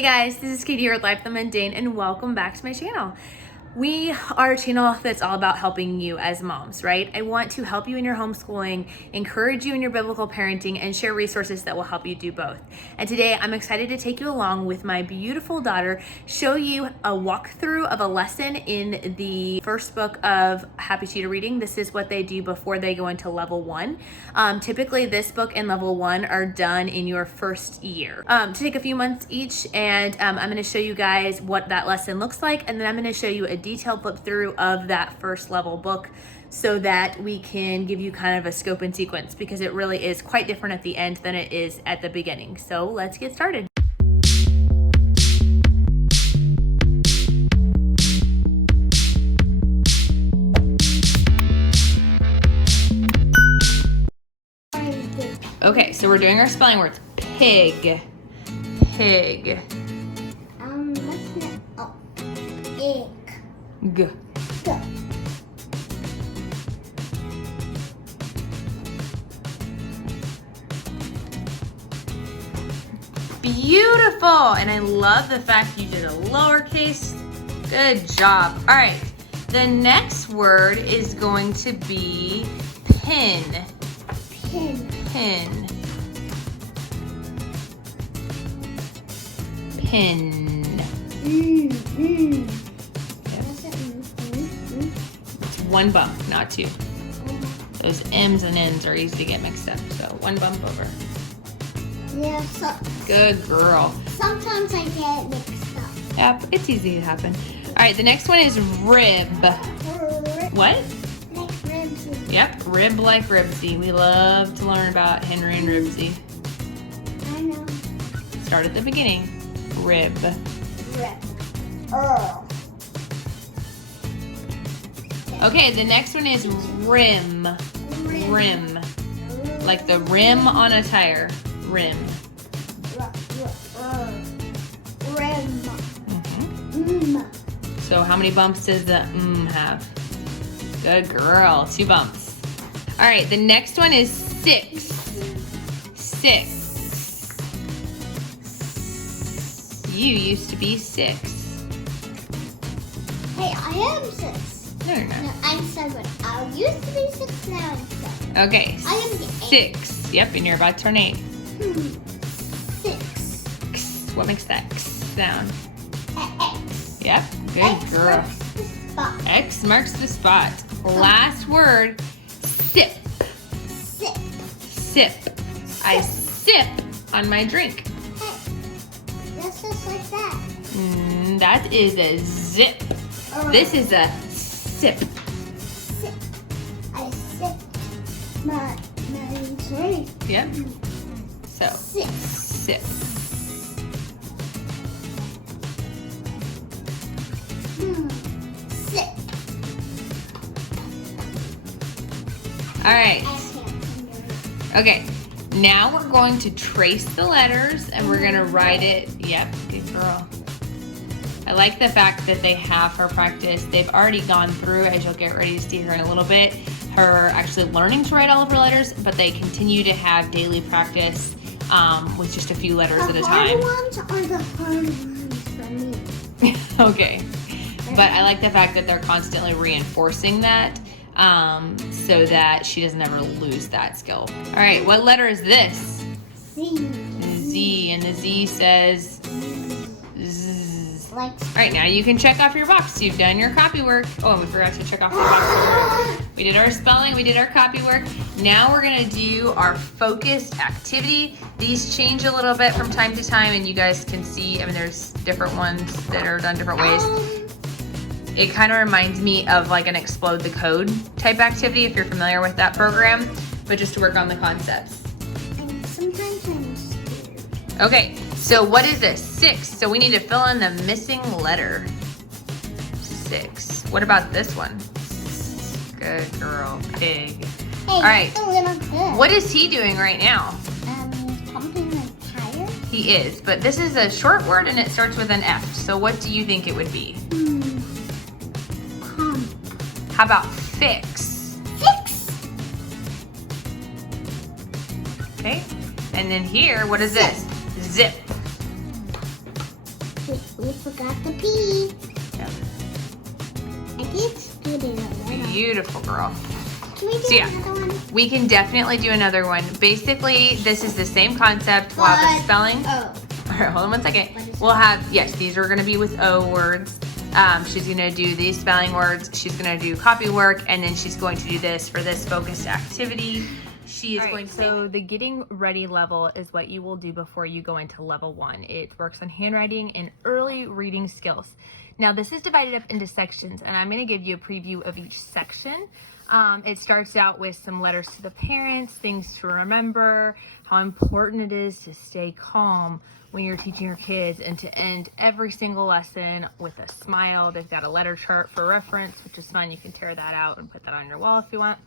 Hey guys, this is Katie here with Life the Mundane and welcome back to my channel. We are a channel that's all about helping you as moms, right? I want to help you in your homeschooling, encourage you in your biblical parenting, and share resources that will help you do both. And today I'm excited to take you along with my beautiful daughter, show you a walkthrough of a lesson in the first book of Happy Cheetah Reading. This is what they do before they go into level 1. Typically this book and level 1 are done in your first year. To take a few months each, and I'm going to show you guys what that lesson looks like, and then I'm going to show you a detailed flip through of that first level book so that we can give you kind of a scope and sequence, because it really is quite different at the end than it is at the beginning. So let's get started. Okay, so we're doing our spelling words. Pig. Pig. What's that? Oh, egg. G. Go. Beautiful, and I love the fact you did a lowercase. Good job. All right, the next word is going to be pin. Pin. Pin. Pin. It's one bump, not two. Those M's and N's are easy to get mixed up, so one bump over. Yeah, so Good girl. sometimes I get it mixed up. Yep, it's easy to happen. All right, the next one is rib. What? Like ribs. Yep, rib like Ribsy. We love to learn about Henry and Ribsy. I know. Start at the beginning. Rib. Rib. Oh. Okay, the next one is rim. Rim. Like the rim on a tire. Rim. Rim. So how many bumps does the have? Good girl. 2 bumps. All right, the next one is 6. 6. You used to be 6. Hey, I am 6. No, you're No, not. I'm 7. I used to be 6, now I'm 7. Okay, I am the 6. Yep, and you're about to turn 8. 6. X. What makes that X sound? X. Yep, good X girl. marks the spot. X marks the spot. Last word, sip. Sip. Sip. I sip on my drink. Hey, that's just like that. That is a zip. Oh. This is a sip. Sip. I sipped my drink. Yep. So, Sip. sip. Sip. All right. I can't remember. Okay. Now we're going to trace the letters and we're going to write it. Yep, good girl. I like the fact that they have her practice. They've already gone through, as you'll get ready to see her in a little bit, her actually learning to write all of her letters, but they continue to have daily practice with just a few letters at a time. The hard ones are the hard ones for me. Okay. But I like the fact that they're constantly reinforcing that so that she doesn't ever lose that skill. All right, what letter is this? Z. Z, and the Z says Z. Like. All right, now you can check off your box. You've done your copy work. Oh, and we forgot to check off the box. We did our spelling, we did our copy work. Now we're gonna do our focused activity. These change a little bit from time to time, and you guys can see, I mean, there's different ones that are done different ways. It kind of reminds me of like an Explode the Code type activity, if you're familiar with that program, but just to work on the concepts. And sometimes I'm scared. Okay, so what is this? 6. So we need to fill in the missing letter. 6. What about this one? Good girl, pig. Hey, All right. that's a little good. What is he doing right now? He's pumping a tire. He is, but this is a short word and it starts with an F. So what do you think it would be? How about fix? Fix. Okay, and then here, what is this? Zip. We forgot the P. Yep. I did do it already. Beautiful girl. Can we do So, yeah. another one? We can definitely do another one. Basically, this is the same concept. We'll have the spelling. Oh. All right, hold on one second. We'll have, yes, these are gonna be with O words. She's gonna do these spelling words. She's gonna do copy work, and then she's going to do this for this focused activity. She is going to. So the getting ready level is what you will do before you go into level 1. It works on handwriting and early reading skills. Now this is divided up into sections, and I'm gonna give you a preview of each section. It starts out with some letters to the parents, things to remember, how important it is to stay calm when you're teaching your kids, and to end every single lesson with a smile. They've got a letter chart for reference, which is fun. You can tear that out and put that on your wall if you want.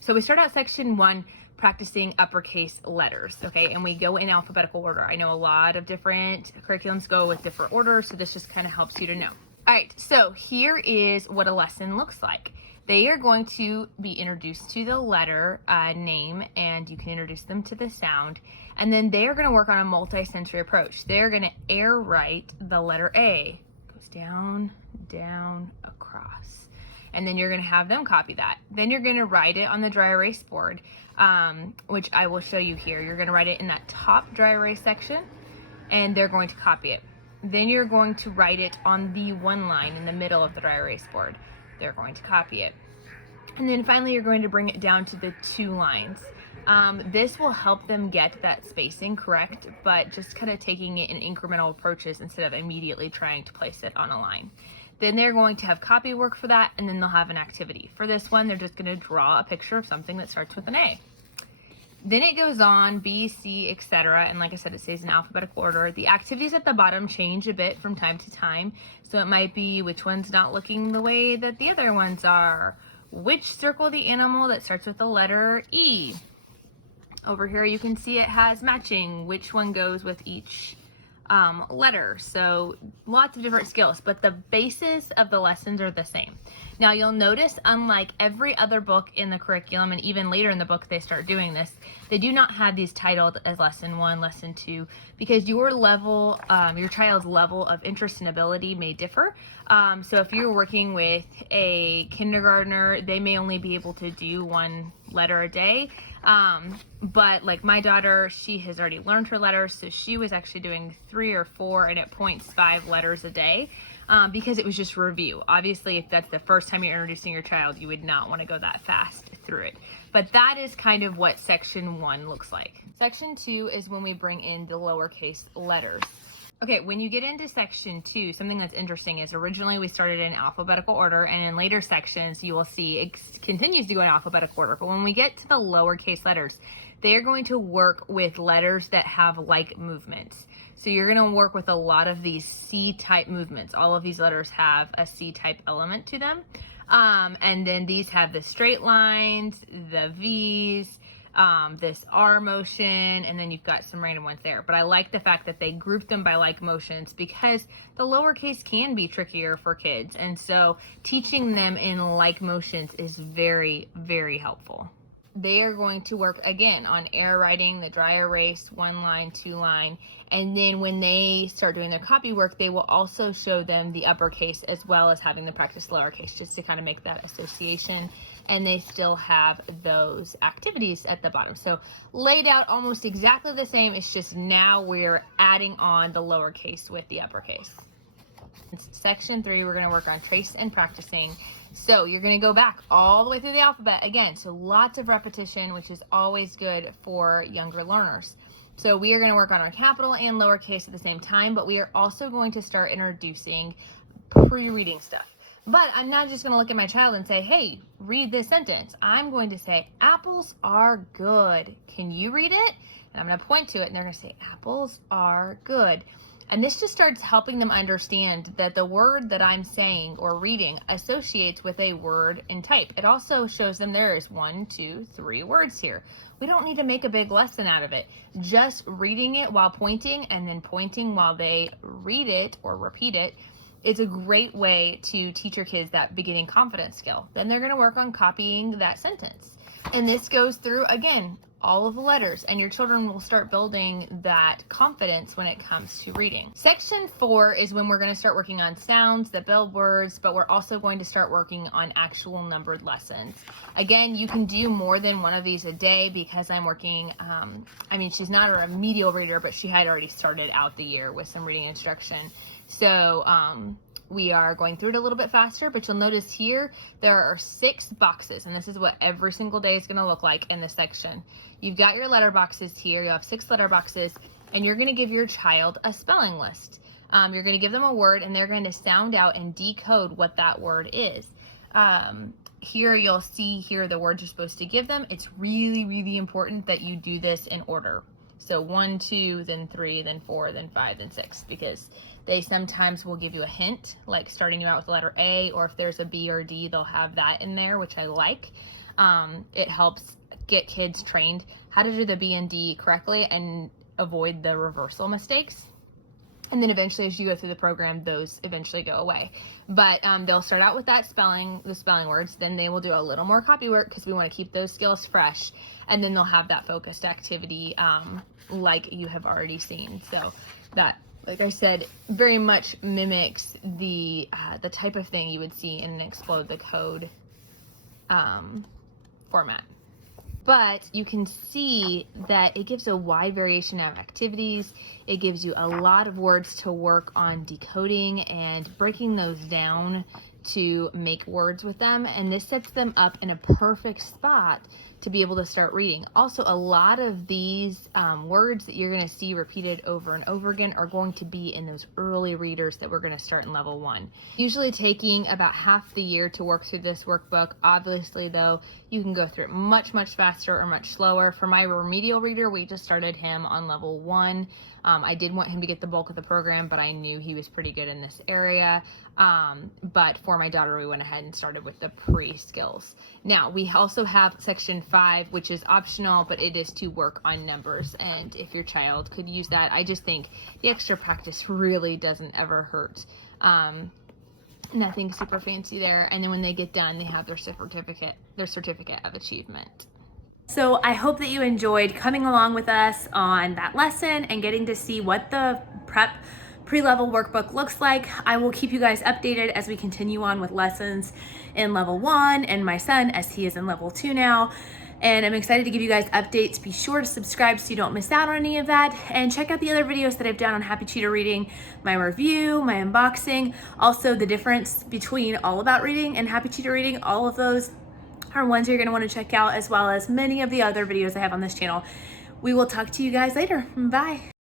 So we start out section 1 practicing uppercase letters, okay? And we go in alphabetical order. I know a lot of different curriculums go with different orders, so this just kind of helps you to know. All right, so here is what a lesson looks like. They are going to be introduced to the letter name, and you can introduce them to the sound. And then they are going to work on a multi-sensory approach. They're going to air write the letter A. Goes down, down, across. And then you're going to have them copy that. Then you're going to write it on the dry erase board, which I will show you here. You're going to write it in that top dry erase section, and they're going to copy it. Then you're going to write it on the 1 line in the middle of the dry erase board. They're going to copy it. And then finally, you're going to bring it down to the 2 lines. This will help them get that spacing correct, but just kind of taking it in incremental approaches instead of immediately trying to place it on a line. Then they're going to have copy work for that, and then they'll have an activity. For this one, they're just going to draw a picture of something that starts with an A. Then it goes on, B, C, etc. And like I said, it stays in alphabetical order. The activities at the bottom change a bit from time to time. So it might be which one's not looking the way that the other ones are. Which circle the animal that starts with the letter E. Over here you can see it has matching. Which one goes with each letter. So lots of different skills, but the basis of the lessons are the same. Now you'll notice, unlike every other book in the curriculum, and even later in the book they start doing this, they do not have these titled as lesson 1, lesson 2, because your level, your child's level of interest and ability may differ. So if you're working with a kindergartner, they may only be able to do 1 letter a day. But like my daughter, she has already learned her letters, so she was actually doing 3 or 4 and at points 5 letters a day. Because it was just review. Obviously, if that's the first time you're introducing your child, you would not want to go that fast through it. But that is kind of what section 1 looks like. Section 2 is when we bring in the lowercase letters. Okay, when you get into section 2, something that's interesting is originally we started in alphabetical order, and in later sections you will see it continues to go in alphabetical order. But when we get to the lowercase letters, they are going to work with letters that have like movements. So you're going to work with a lot of these C-type movements. All of these letters have a C-type element to them. And then these have the straight lines, the V's, this R motion, and then you've got some random ones there. But I like the fact that they group them by like motions because the lowercase can be trickier for kids. And so teaching them in like motions is very, very helpful. They are going to work again on air writing, the dry erase, 1 line, 2 line. And then when they start doing their copy work, they will also show them the uppercase as well as having them practice lowercase, just to kind of make that association. And they still have those activities at the bottom. So laid out almost exactly the same. It's just now we're adding on the lowercase with the uppercase. In section 3, we're going to work on trace and practicing. So you're going to go back all the way through the alphabet again. So lots of repetition, which is always good for younger learners. So we are going to work on our capital and lowercase at the same time, but we are also going to start introducing pre-reading stuff. But I'm not just going to look at my child and say, hey, read this sentence. I'm going to say, apples are good. Can you read it? And I'm going to point to it, and they're going to say, apples are good. And this just starts helping them understand that the word that I'm saying or reading associates with a word in type. It also shows them there is 1, 2, 3 words here. We don't need to make a big lesson out of it. Just reading it while pointing and then pointing while they read it or repeat it is a great way to teach your kids that beginning confidence skill. Then they're going to work on copying that sentence. And this goes through, again, all of the letters, and your children will start building that confidence when it comes to reading. Section 4 is when we're going to start working on sounds that build words, but we're also going to start working on actual numbered lessons. Again, you can do more than one of these a day because I'm working, she's not a remedial reader, but she had already started out the year with some reading instruction. So we are going through it a little bit faster, but you'll notice here there are 6 boxes, and this is what every single day is going to look like in this section. You've got your letter boxes here. You have 6 letter boxes, and you're going to give your child a spelling list. You're going to give them a word, and they're going to sound out and decode what that word is. Here you'll see here the words you're supposed to give them. It's really, really important that you do this in order. So 1, 2, then 3, then 4, then 5, then 6, because they sometimes will give you a hint, like starting you out with the letter A, or if there's a B or D, they'll have that in there, which I like. It helps get kids trained how to do the B and D correctly and avoid the reversal mistakes. And then eventually, as you go through the program, those eventually go away. But they'll start out with that the spelling words. Then they will do a little more copy work because we want to keep those skills fresh. And then they'll have that focused activity like you have already seen. So that, like I said, very much mimics the type of thing you would see in an Explode the Code format. But you can see that it gives a wide variation of activities. It gives you a lot of words to work on decoding and breaking those down to make words with them. And this sets them up in a perfect spot to be able to start reading. Also, a lot of these words that you're going to see repeated over and over again are going to be in those early readers that we're going to start in level 1. Usually taking about half the year to work through this workbook. Obviously, though, you can go through it much, much faster or much slower. For my remedial reader, we just started him on level 1. I did want him to get the bulk of the program, but I knew he was pretty good in this area. But for my daughter, we went ahead and started with the pre-skills. Now, we also have section 5, which is optional, but it is to work on numbers. And if your child could use that, I just think the extra practice really doesn't ever hurt. Nothing super fancy there. And then when they get done, they have their certificate of achievement. So I hope that you enjoyed coming along with us on that lesson and getting to see what the pre-level workbook looks like. I will keep you guys updated as we continue on with lessons in level 1 and my son as he is in level 2 now. And I'm excited to give you guys updates. Be sure to subscribe so you don't miss out on any of that. And check out the other videos that I've done on Happy Cheetah Reading, my review, my unboxing, also the difference between All About Reading and Happy Cheetah Reading. All of those are ones you're going to want to check out, as well as many of the other videos I have on this channel. We will talk to you guys later. Bye.